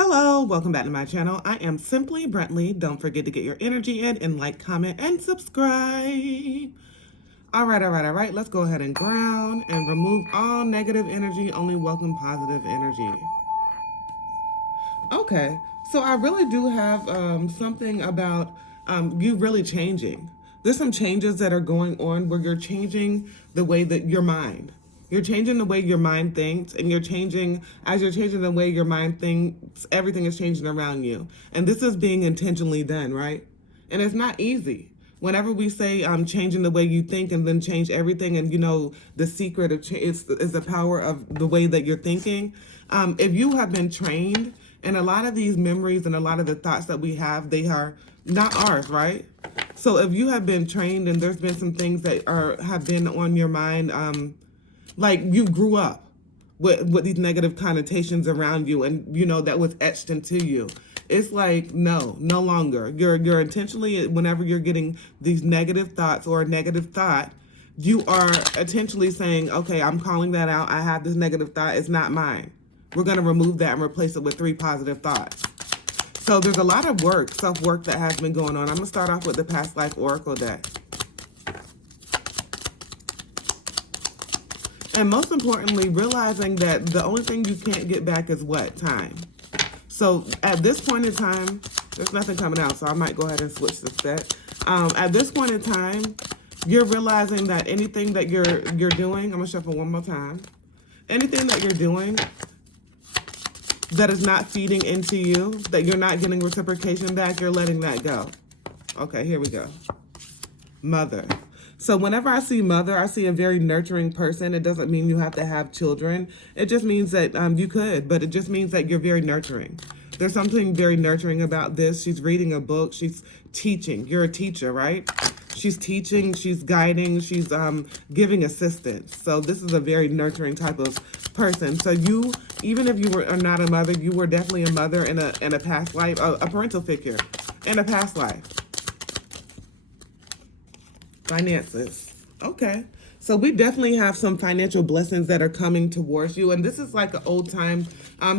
Hello, welcome back to my channel. I am Simply Brentley. Don't forget to get your energy in and like, comment, and subscribe. All right. Let's go ahead and ground and remove all negative energy. Only welcome positive energy. Okay, so I really do have something about you really changing. There's some changes that are going on where you're changing the way that your mind. You're changing the way your mind thinks, and as you're changing the way your mind thinks, everything is changing around you. And this is being intentionally done, right? And it's not easy. Whenever we say changing the way you think and then change everything, and the secret of is the power of the way that you're thinking. If you have been trained, and a lot of these memories and a lot of the thoughts that we have, they are not ours, right? So if you have been trained and there's been some things that have been on your mind, like you grew up with these negative connotations around you, and that was etched into you. It's like, no longer. You're intentionally, whenever you're getting these negative thoughts or a negative thought, you are intentionally saying, okay, I'm calling that out. I have this negative thought. It's not mine. We're going to remove that and replace it with 3 positive thoughts. So there's a lot of self-work that has been going on. I'm going to start off with the Past Life Oracle deck. And most importantly, realizing that the only thing you can't get back is what? Time. So at this point in time, there's nothing coming out, so I might go ahead and switch the set. At this point in time, you're realizing that anything that you're doing, I'm going to shuffle one more time. Anything that you're doing that is not feeding into you, that you're not getting reciprocation back, you're letting that go. Okay, here we go. Mother. So whenever I see mother, I see a very nurturing person. It doesn't mean you have to have children. It just means that you could, but it just means that you're very nurturing. There's something very nurturing about this. She's reading a book. She's teaching. You're a teacher, right? She's teaching, she's guiding, she's giving assistance. So this is a very nurturing type of person. So you, even if you are not a mother, you were definitely a mother in a past life, a parental figure in a past life. Finances. Okay. So we definitely have some financial blessings that are coming towards you. And this is like an old time.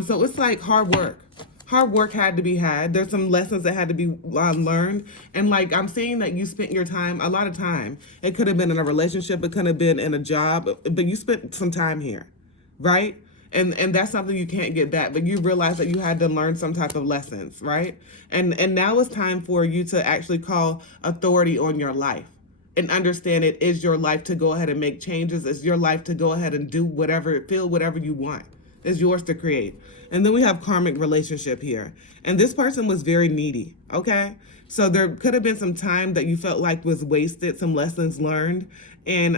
So it's like hard work. Hard work had to be had. There's some lessons that had to be learned. And like, I'm seeing that you spent your time, a lot of time. It could have been in a relationship. It could have been in a job, but you spent some time here, right? And that's something you can't get back, but you realize that you had to learn some type of lessons, right? And now it's time for you to actually call authority on your life and understand it is your life to go ahead and make changes. It's your life to go ahead and do whatever, feel whatever you want. It's yours to create. And then we have karmic relationship here. And this person was very needy, okay? So there could have been some time that you felt like was wasted, some lessons learned, and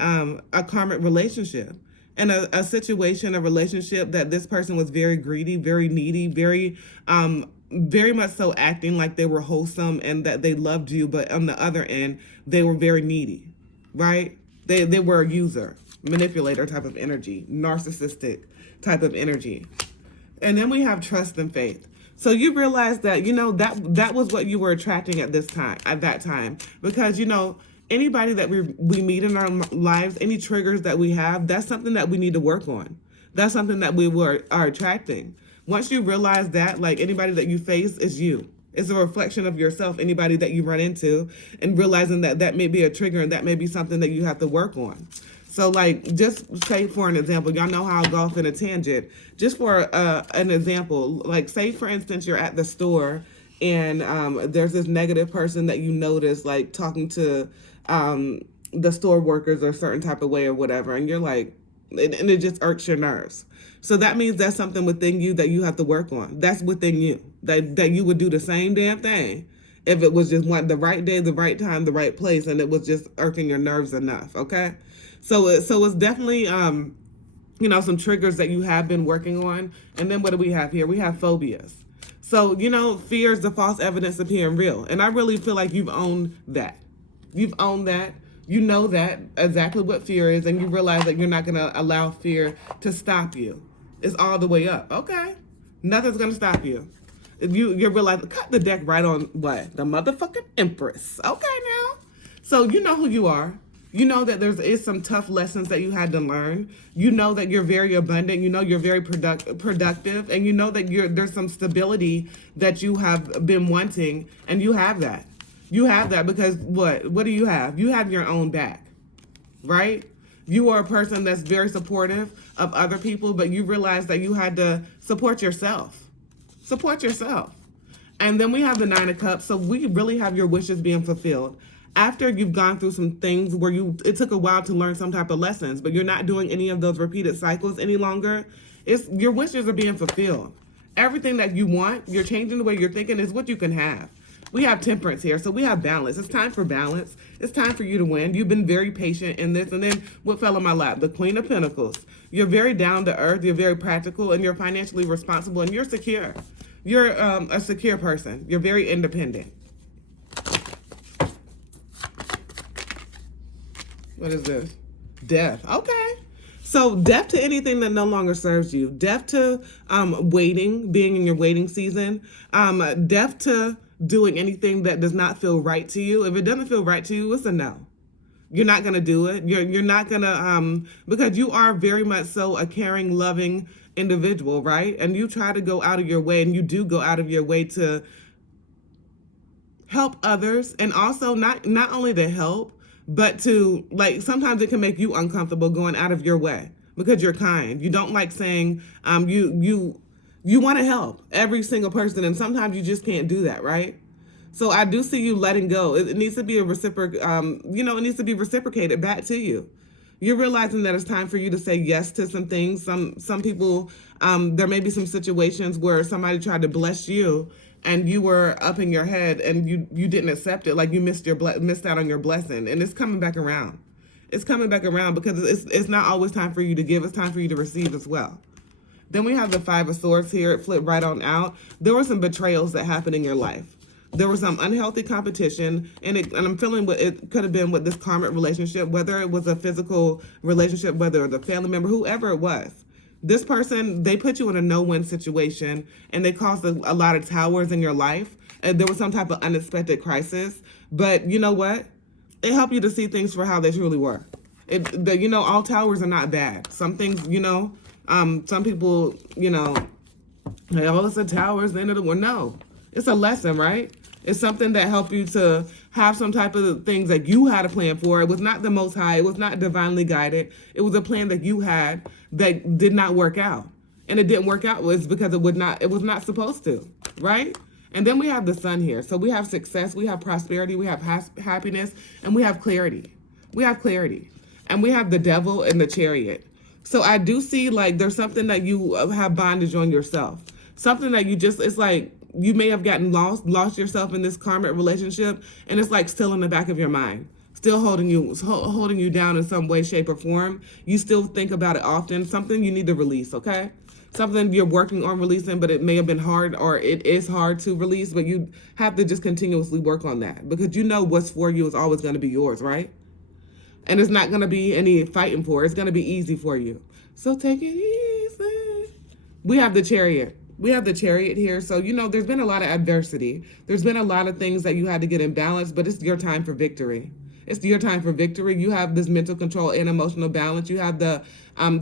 a karmic relationship. And a situation, a relationship that this person was very greedy, very needy, very much so acting like they were wholesome and that they loved you, but on the other end, they were very needy, right? They were a user, manipulator type of energy, narcissistic type of energy. And then we have trust and faith. So you realize that, that was what you were attracting at that time. Because, anybody that we meet in our lives, any triggers that we have, that's something that we need to work on. That's something that are attracting. Once you realize that, like, anybody that you face is you. It's a reflection of yourself, anybody that you run into, and realizing that may be a trigger and that may be something that you have to work on. So, like, just say for an example, y'all know how I'll go off in a tangent. Just for an example, like, say, for instance, you're at the store and there's this negative person that you notice, like, talking to the store workers a certain type of way or whatever, and you're like, and it just irks your nerves. So that means that's something within you that you have to work on. That's within you. That you would do the same damn thing if it was just the right day, the right time, the right place, and it was just irking your nerves enough, okay? So it's definitely, some triggers that you have been working on. And then what do we have here? We have phobias. So, fear is the false evidence appearing real. And I really feel like you've owned that. You've owned that. You know that exactly what fear is, and you realize that you're not going to allow fear to stop you. It's all the way up. Okay. Nothing's going to stop you. You realize, cut the deck right on what? The motherfucking Empress. Okay, now. So you know who you are. You know that is some tough lessons that you had to learn. You know that you're very abundant. You know you're very productive, and you know that there's some stability that you have been wanting, and you have that. You have that because what do you have? You have your own back, right? You are a person that's very supportive of other people, but you realize that you had to support yourself. Support yourself. And then we have the Nine of Cups. So we really have your wishes being fulfilled. After you've gone through some things where it took a while to learn some type of lessons, but you're not doing any of those repeated cycles any longer, your wishes are being fulfilled. Everything that you want, you're changing the way you're thinking, is what you can have. We have temperance here, so we have balance. It's time for balance. It's time for you to win. You've been very patient in this. And then what fell in my lap? The Queen of Pentacles. You're very down to earth. You're very practical, and you're financially responsible, and you're secure. You're a secure person. You're very independent. What is this? Death. Okay. So death to anything that no longer serves you. Death to waiting, being in your waiting season. Death to doing anything that does not feel right to you. If it doesn't feel right to you, it's a no. You're not going to do it. You're not going to, because you are very much so a caring, loving individual, right? And you try to go out of your way, and you do go out of your way to help others, and also not only to help, but to, like, sometimes it can make you uncomfortable going out of your way because you're kind. You don't like saying you want to help every single person, and sometimes you just can't do that, right? So I do see you letting go. It needs to be a it needs to be reciprocated back to you. You're realizing that it's time for you to say yes to some things. Some people, there may be some situations where somebody tried to bless you, and you were up in your head, and you didn't accept it. Like you missed out on your blessing, and it's coming back around. It's coming back around because it's not always time for you to give. It's time for you to receive as well. Then we have the Five of Swords here. It flipped right on out. There were some betrayals that happened in your life. There was some unhealthy competition, and I'm feeling what it could have been with this karmic relationship, whether it was a physical relationship, whether it was a family member, whoever it was. This person, they put you in a no-win situation, and they caused a lot of towers in your life, and there was some type of unexpected crisis. But you know what? It helped you to see things for how they truly were. All towers are not bad. Some things, some people, hey, oh, it's a tower, it's the end of the world. No, it's a lesson, right? It's something that helped you to have some type of things that you had a plan for. It was not the Most High. It was not divinely guided. It was a plan that you had that did not work out. And it didn't work out was because it was not supposed to, right? And then we have the Sun here. So we have success, we have prosperity, we have happiness, and we have clarity. We have clarity. And we have the Devil and the Chariot. So I do see like there's something that you have bondage on yourself. Something that it's like, you may have gotten lost yourself in this karmic relationship, and it's like still in the back of your mind, still holding you down in some way, shape, or form. You still think about it often. Something you need to release, okay? Something you're working on releasing, but it may have been hard, or it is hard to release, but you have to just continuously work on that because you know what's for you is always going to be yours, right? And it's not going to be any fighting for it. It's going to be easy for you. So take it easy. We have the Chariot. We have the Chariot here. So, there's been a lot of adversity. There's been a lot of things that you had to get in balance, but it's your time for victory. It's your time for victory. You have this mental control and emotional balance. You have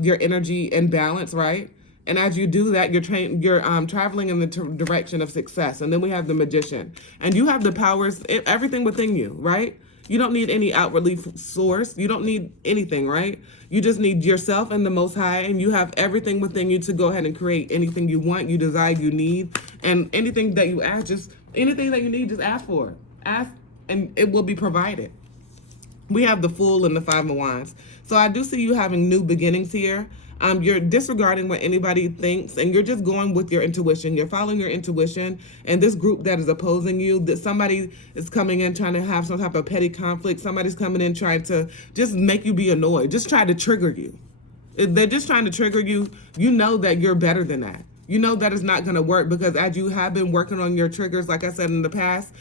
your energy in balance, right? And as you do that, you're traveling in the direction of success. And then we have the Magician. And you have the powers, everything within you, right? You don't need any outwardly source. You don't need anything, right? You just need yourself and the Most High, and you have everything within you to go ahead and create anything you want, you desire, you need, and anything that you ask, anything that you need, just ask for. Ask, and it will be provided. We have the Fool and the Five of Wands. So I do see you having new beginnings here. You're disregarding what anybody thinks, and you're just going with your intuition. You're following your intuition, and this group that is opposing you, that somebody is coming in trying to have some type of petty conflict. Somebody's coming in trying to just make you be annoyed, just try to trigger you. They're just trying to trigger you. You know that you're better than that. You know that is not going to work because as you have been working on your triggers, like I said in the past,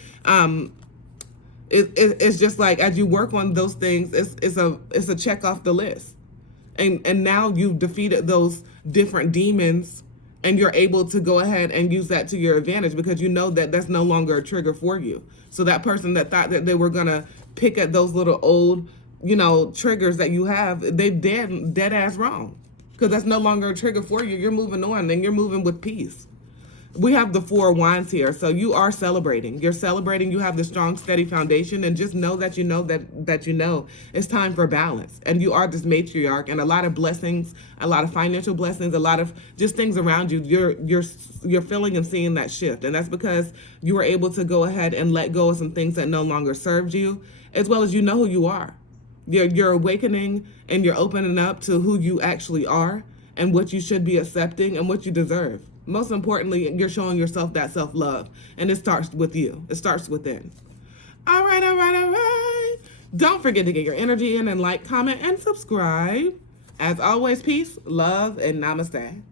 it's just like as you work on those things, it's a check off the list. And now you've defeated those different demons, and you're able to go ahead and use that to your advantage because you know that that's no longer a trigger for you. So that person that thought that they were going to pick at those little old triggers that you have, they dead ass wrong. Because that's no longer a trigger for you. You're moving on and you're moving with peace. We have the 4 of Wands here, so you are celebrating. You're celebrating. You have the strong, steady foundation, and just know that it's time for balance. And you are this matriarch, and a lot of blessings, a lot of financial blessings, a lot of just things around you. You're feeling and seeing that shift, and that's because you were able to go ahead and let go of some things that no longer served you, as well as you know who you are. You're awakening, and you're opening up to who you actually are and what you should be accepting and what you deserve. Most importantly, you're showing yourself that self-love, and it starts with you. It starts within. All right, all right, all right. Don't forget to get your energy in and like, comment, and subscribe. As always, peace, love, and namaste.